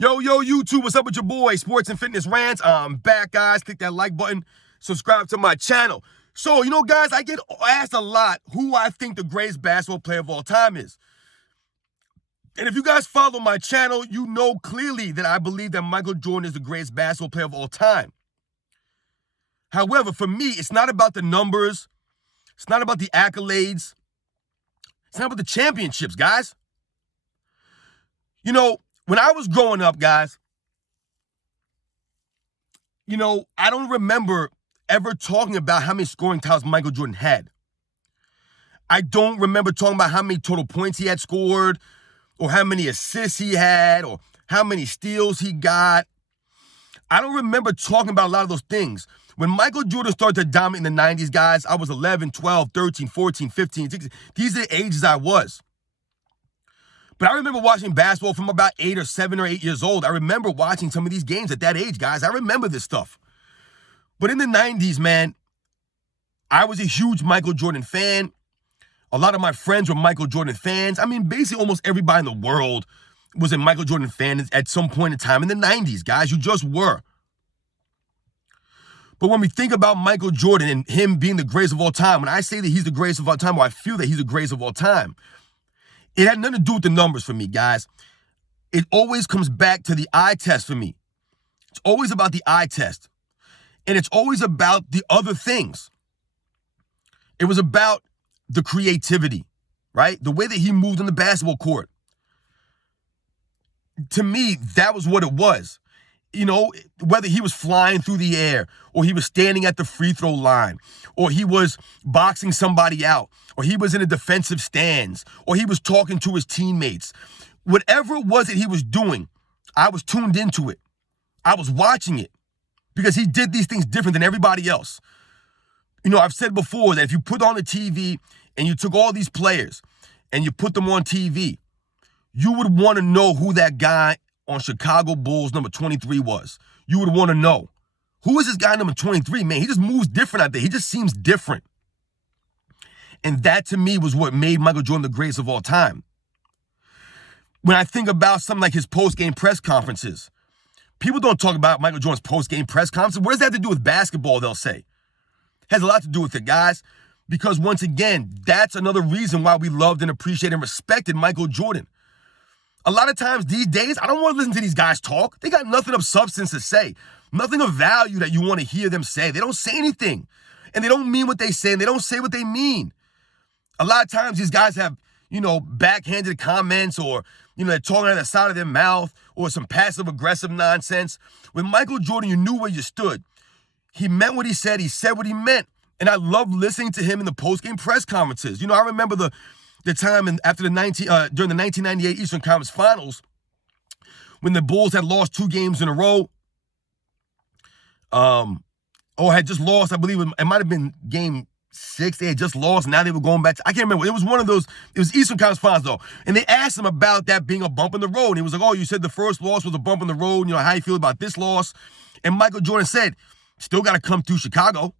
Yo, YouTube, what's up with your boy? Sports and Fitness Rants. I'm back, guys. Click that like button. Subscribe to my channel. So, guys, I get asked a lot who I think the greatest basketball player of all time is. And if you guys follow my channel, you know clearly that I believe that Michael Jordan is the greatest basketball player of all time. However, for me, it's not about the numbers. It's not about the accolades. It's not about the championships, guys. When I was growing up, guys, I don't remember ever talking about how many scoring titles Michael Jordan had. I don't remember talking about how many total points he had scored, or how many assists he had, or how many steals he got. I don't remember talking about a lot of those things. When Michael Jordan started to dominate in the 90s, guys, I was 11, 12, 13, 14, 15, 16. These are the ages I was. But I remember watching basketball from about 8 or 7 or 8 years old. I remember watching some of these games at that age, guys. I remember this stuff. But in the 90s, man, I was a huge Michael Jordan fan. A lot of my friends were Michael Jordan fans. I mean, basically almost everybody in the world was a Michael Jordan fan at some point in time in the 90s, guys. You just were. But when we think about Michael Jordan and him being the greatest of all time, when I say that he's the greatest of all time, or I feel that he's the greatest of all time, it had nothing to do with the numbers for me, guys. It always comes back to the eye test for me. It's always about the eye test. And it's always about the other things. It was about the creativity, right? The way that he moved on the basketball court. To me, that was what it was. Whether he was flying through the air, or he was standing at the free throw line, or he was boxing somebody out, or he was in a defensive stance, or he was talking to his teammates. Whatever it was that he was doing, I was tuned into it. I was watching it because he did these things different than everybody else. I've said before that if you put on the TV and you took all these players and you put them on TV, you would want to know who that guy on Chicago Bulls number 23 was. You would want to know. Who is this guy number 23? Man, he just moves different out there. He just seems different. And that to me was what made Michael Jordan the greatest of all time. When I think about something like his post-game press conferences, people don't talk about Michael Jordan's post-game press conferences. What does that have to do with basketball, they'll say? Has a lot to do with it, guys. Because once again, that's another reason why we loved and appreciated and respected Michael Jordan. A lot of times these days, I don't want to listen to these guys talk. They got nothing of substance to say. Nothing of value that you want to hear them say. They don't say anything. And they don't mean what they say, and they don't say what they mean. A lot of times these guys have, backhanded comments, or, they're talking out the side of their mouth, or some passive-aggressive nonsense. With Michael Jordan, you knew where you stood. He meant what he said what he meant. And I love listening to him in the post-game press conferences. I remember the time after during the 1998 Eastern Conference Finals, when the Bulls had lost 2 games in a row, or had just lost. I believe it might have been game 6. They had just lost. Now they were going back I can't remember. It was one of those. It was Eastern Conference Finals though, and they asked him about that being a bump in the road. And he was like, "Oh, you said the first loss was a bump in the road. How you feel about this loss?" And Michael Jordan said, "Still got to come through Chicago.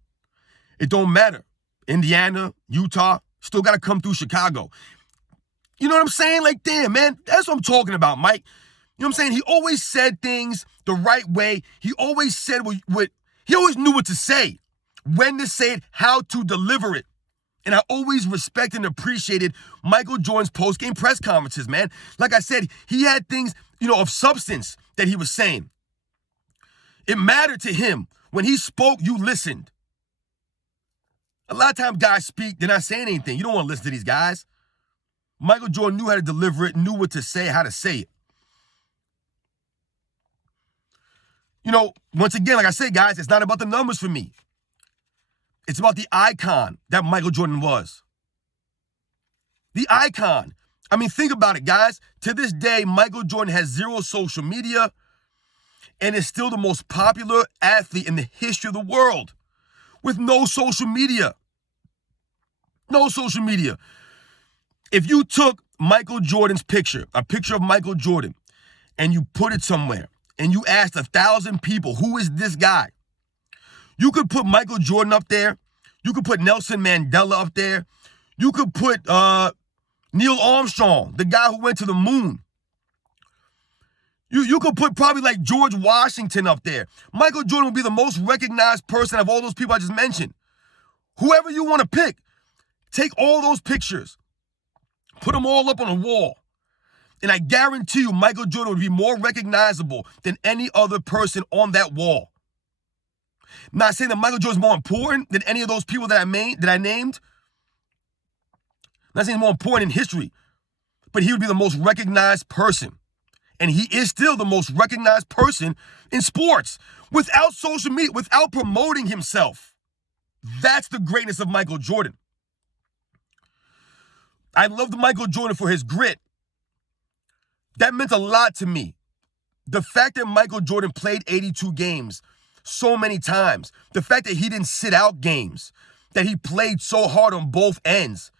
It don't matter. Indiana, Utah, still got to come through Chicago." You know what I'm saying? Like, damn, man, that's what I'm talking about, Mike. You know what I'm saying? He always said things the right way. He always said what he always knew what to say, when to say it, how to deliver it. And I always respected and appreciated Michael Jordan's post-game press conferences, man. Like I said, he had things, of substance that he was saying. It mattered to him. When he spoke, you listened. A lot of times guys speak, they're not saying anything. You don't want to listen to these guys. Michael Jordan knew how to deliver it, knew what to say, how to say it. Once again, like I said, guys, it's not about the numbers for me. It's about the icon that Michael Jordan was. The icon. I mean, think about it, guys. To this day, Michael Jordan has 0 social media and is still the most popular athlete in the history of the world with no social media. No social media. If you took Michael Jordan's picture, a picture of Michael Jordan, and you put it somewhere, and you asked 1,000 people, who is this guy? You could put Michael Jordan up there. You could put Nelson Mandela up there. You could put Neil Armstrong, the guy who went to the moon. You could put probably like George Washington up there. Michael Jordan would be the most recognized person of all those people I just mentioned. Whoever you want to pick, take all those pictures, put them all up on a wall, and I guarantee you Michael Jordan would be more recognizable than any other person on that wall. I'm not saying that Michael Jordan's more important than any of those people that I named. I'm not saying he's more important in history, but he would be the most recognized person. And he is still the most recognized person in sports without social media, without promoting himself. That's the greatness of Michael Jordan. I loved Michael Jordan for his grit. That meant a lot to me. The fact that Michael Jordan played 82 games so many times, the fact that he didn't sit out games, that he played so hard on both ends,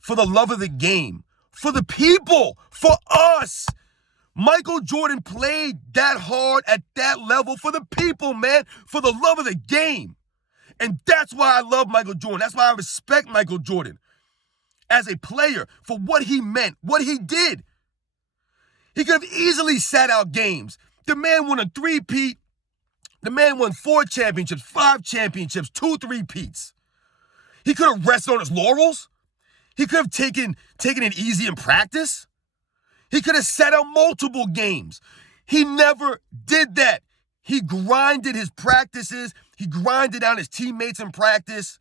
for the love of the game, for the people, for us. Michael Jordan played that hard at that level for the people, man, for the love of the game. And that's why I love Michael Jordan. That's why I respect Michael Jordan as a player for what he meant, what he did. He could have easily sat out games. The man won a three-peat. The man won 4 championships, 5 championships, 2 three-peats. He could have rested on his laurels. He could have taken it easy in practice. He could have sat out multiple games. He never did that. He grinded his practices. He grinded out his teammates in practice.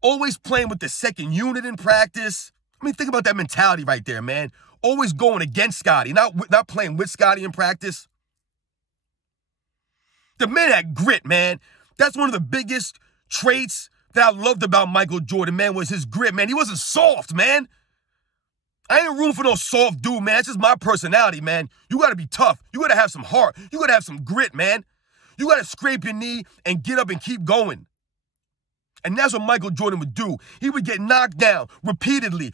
Always playing with the second unit in practice. I mean, think about that mentality right there, man. Always going against Scottie, not playing with Scottie in practice. The man had grit, man. That's one of the biggest traits that I loved about Michael Jordan, man, was his grit, man. He wasn't soft, man. I ain't room for no soft dude, man. It's just my personality, man. You got to be tough. You got to have some heart. You got to have some grit, man. You got to scrape your knee and get up and keep going. And that's what Michael Jordan would do. He would get knocked down repeatedly.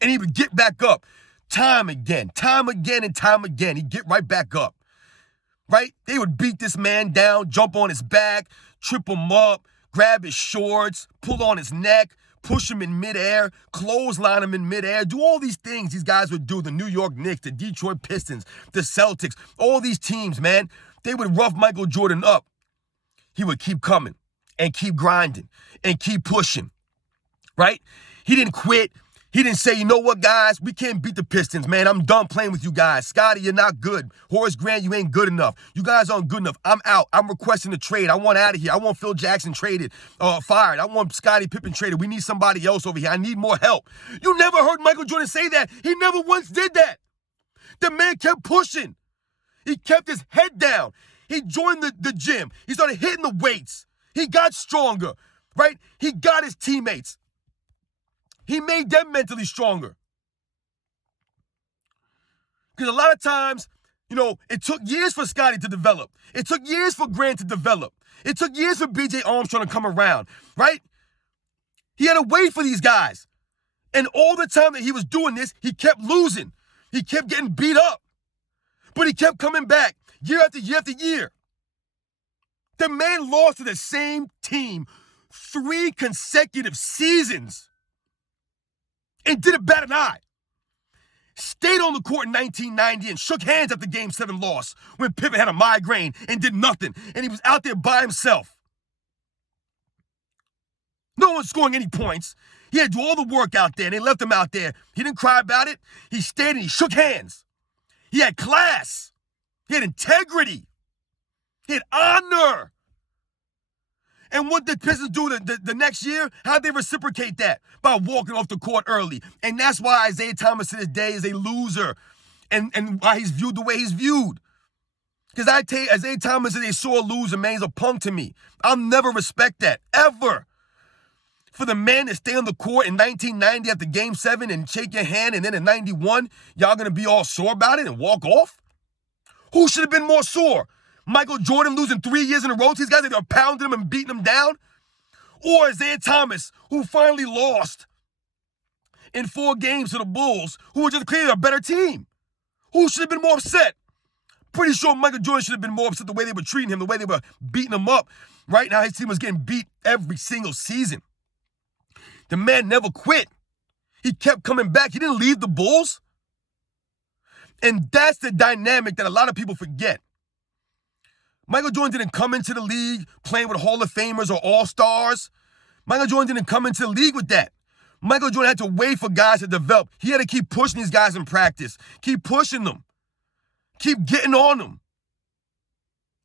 And he would get back up time again. He'd get right back up, right? They would beat this man down, jump on his back, trip him up, grab his shorts, pull on his neck, push him in midair, clothesline him in midair, do all these things these guys would do. The New York Knicks, the Detroit Pistons, the Celtics, all these teams, man, they would rough Michael Jordan up. He would keep coming and keep grinding and keep pushing, right? He didn't quit. He didn't say, you know what, guys, we can't beat the Pistons, man. I'm done playing with you guys. Scottie, you're not good. Horace Grant, you ain't good enough. You guys aren't good enough. I'm out. I'm requesting a trade. I want out of here. I want Phil Jackson fired. I want Scottie Pippen traded. We need somebody else over here. I need more help. You never heard Michael Jordan say that. He never once did that. The man kept pushing. He kept his head down. He joined the gym. He started hitting the weights. He got stronger, right? He got his teammates. He made them mentally stronger. Because a lot of times, it took years for Scottie to develop. It took years for Grant to develop. It took years for B.J. Armstrong to come around, right? He had to wait for these guys. And all the time that he was doing this, he kept losing. He kept getting beat up. But he kept coming back year after year after year. The man lost to the same team 3 consecutive seasons. And did it bat an eye. Stayed on the court in 1990 and shook hands after Game 7 loss when Pippen had a migraine and did nothing. And he was out there by himself. No one scoring any points. He had to do all the work out there and they left him out there. He didn't cry about it. He stayed and he shook hands. He had class. He had integrity. He had honor. And what did Pistons do the next year? How'd they reciprocate that? By walking off the court early. And that's why Isaiah Thomas to this day is a loser. And why he's viewed the way he's viewed. Because Isaiah Thomas is a sore loser, man. He's a punk to me. I'll never respect that, ever. For the man to stay on the court in 1990 after Game 7 and shake your hand, and then in 91, y'all going to be all sore about it and walk off? Who should have been more sore? Michael Jordan losing 3 years in a row to these guys that are pounding him and beating him down? Or Isaiah Thomas, who finally lost in 4 games to the Bulls, who were just clearly a better team? Who should have been more upset? Pretty sure Michael Jordan should have been more upset the way they were treating him, the way they were beating him up. Right now, his team was getting beat every single season. The man never quit. He kept coming back. He didn't leave the Bulls. And that's the dynamic that a lot of people forget. Michael Jordan didn't come into the league playing with Hall of Famers or All-Stars. Michael Jordan didn't come into the league with that. Michael Jordan had to wait for guys to develop. He had to keep pushing these guys in practice. Keep pushing them. Keep getting on them.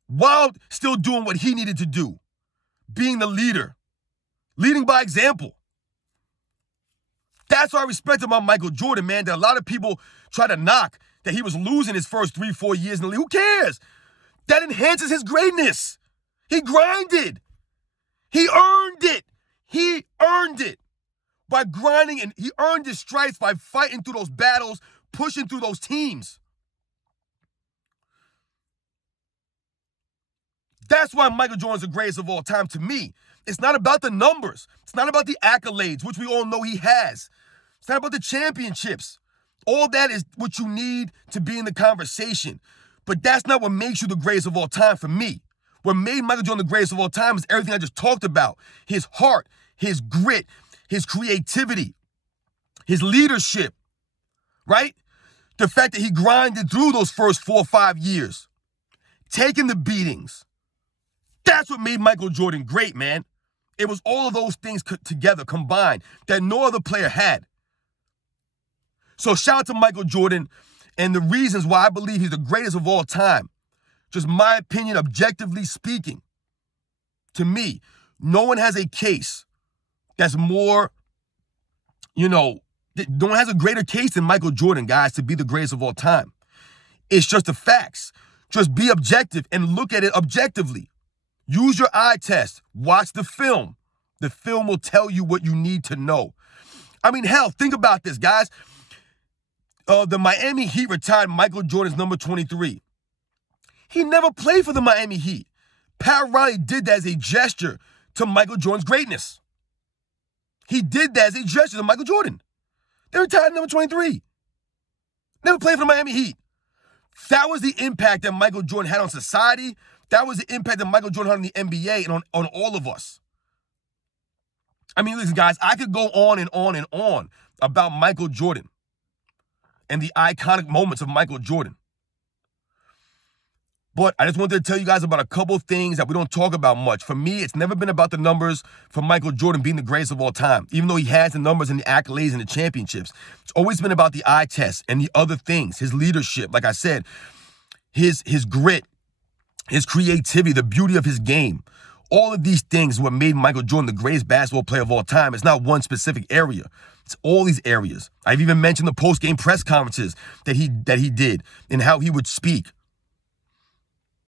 While still doing what he needed to do. Being the leader. Leading by example. That's what I respect about Michael Jordan, man. That a lot of people try to knock that he was losing his first 3-4 years in the league. Who cares? That enhances his greatness. He grinded. He earned it. He earned it by grinding, and he earned his stripes by fighting through those battles, pushing through those teams. That's why Michael Jordan's the greatest of all time to me. It's not about the numbers. It's not about the accolades, which we all know he has. It's not about the championships. All that is what you need to be in the conversation. But that's not what makes you the greatest of all time for me. What made Michael Jordan the greatest of all time is everything I just talked about. His heart, his grit, his creativity, his leadership, right? The fact that he grinded through those first 4 or 5 years, taking the beatings. That's what made Michael Jordan great, man. It was all of those things together, combined, that no other player had. So shout out to Michael Jordan and the reasons why I believe he's the greatest of all time. Just my opinion, objectively speaking. To me, no one has a case that's more, no one has a greater case than Michael Jordan, guys, to be the greatest of all time. It's just the facts. Just be objective and look at it objectively. Use your eye test. Watch the film. The film will tell you what you need to know. I mean, hell, think about this, guys. The Miami Heat retired Michael Jordan's number 23. He never played for the Miami Heat. Pat Riley did that as a gesture to Michael Jordan's greatness. He did that as a gesture to Michael Jordan. They retired number 23. Never played for the Miami Heat. That was the impact that Michael Jordan had on society. That was the impact that Michael Jordan had on the NBA and on all of us. I mean, listen, guys, I could go on and on and on about Michael Jordan and the iconic moments of Michael Jordan. But I just wanted to tell you guys about a couple things that we don't talk about much. For me, it's never been about the numbers for Michael Jordan being the greatest of all time, even though he has the numbers and the accolades and the championships. It's always been about the eye test and the other things, his leadership, like I said, his grit, his creativity, the beauty of his game. All of these things are what made Michael Jordan the greatest basketball player of all time. It's not one specific area. It's all these areas. I've even mentioned the post-game press conferences that he did and how he would speak.